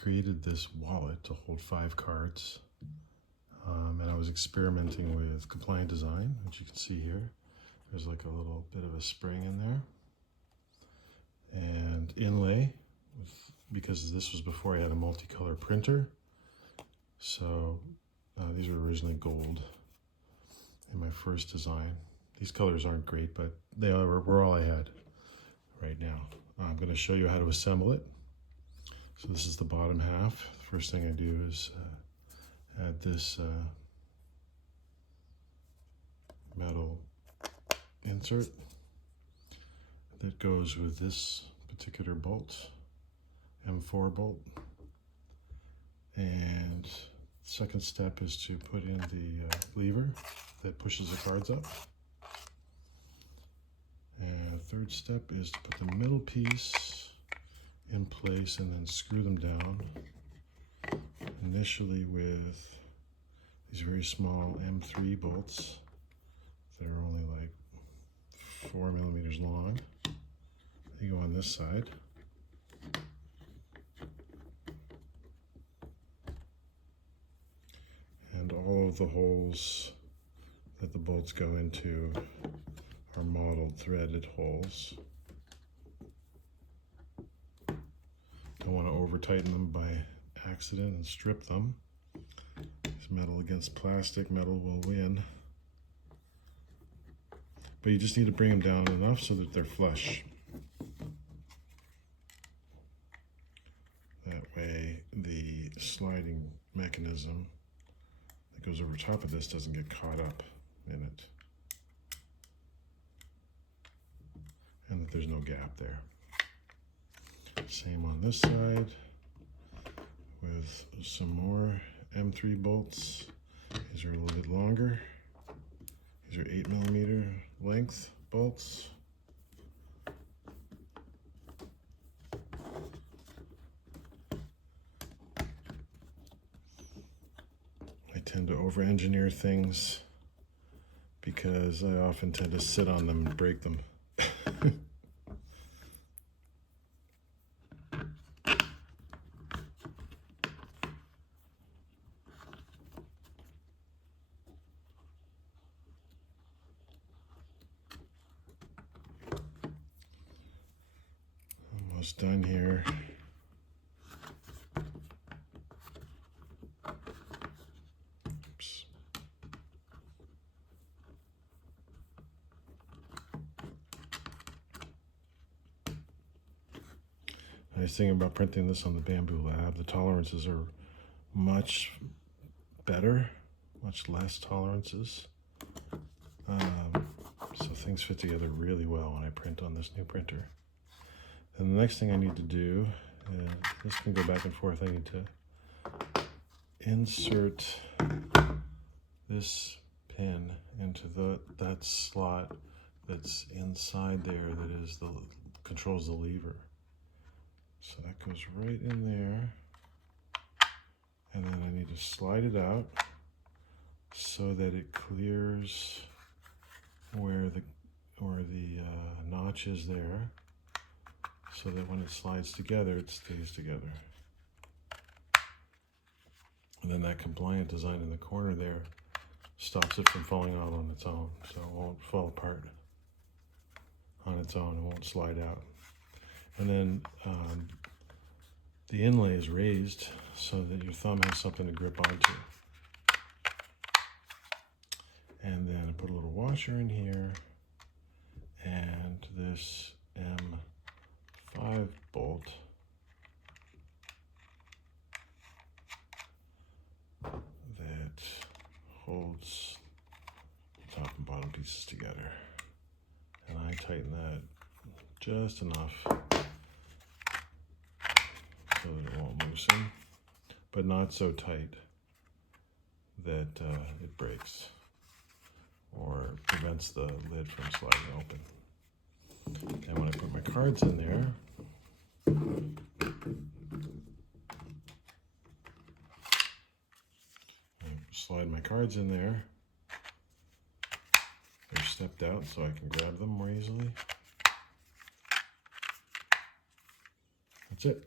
created this wallet to hold 5 cards, and I was experimenting with compliant design, which you can see here. There's like a little bit of a spring in there, and inlay, because this was before I had a multicolor printer. So these were originally gold in my first design. These colors aren't great, but they were all I had right now. I'm going to show you how to assemble it. So this is the bottom half. The first thing I do is add this metal insert that goes with this particular bolt, M4 bolt. And the second step is to put in the lever that pushes the cards up. And the third step is to put the middle piece in place and then screw them down, initially with these very small M3 bolts that are only like 4 millimeters long. They go on this side. And all of the holes that the bolts go into are modeled threaded holes. Don't want to over tighten them by accident and strip them. It's metal against plastic, metal will win. But you just need to bring them down enough so that they're flush. That way the sliding mechanism that goes over top of this doesn't get caught up in it. And that there's no gap there. Same on this side with some more M3 bolts. These are a little bit longer. These are 8 millimeter length bolts. I tend to over-engineer things because I often tend to sit on them and break them. Almost done here. Oops. Nice thing about printing this on the Bamboo Lab, the tolerances are much better, much less tolerances. So things fit together really well when I print on this new printer. And the next thing I need to do is, this can go back and forth, I need to insert this pin into that slot that's inside there that is controls the lever. So that goes right in there. And then I need to slide it out so that it clears where the notch is there, so that when it slides together, it stays together. And then that compliant design in the corner there stops it from falling out on its own, so it won't fall apart on its own, it won't slide out. And then the inlay is raised so that your thumb has something to grip onto. And then I put a little washer in here, and this M5 bolt that holds the top and bottom pieces together. And I tighten that just enough so that it won't loosen, but not so tight that it breaks or prevents the lid from sliding open. And when I put my cards in there, I slide my cards in there. They're stepped out so I can grab them more easily. That's it.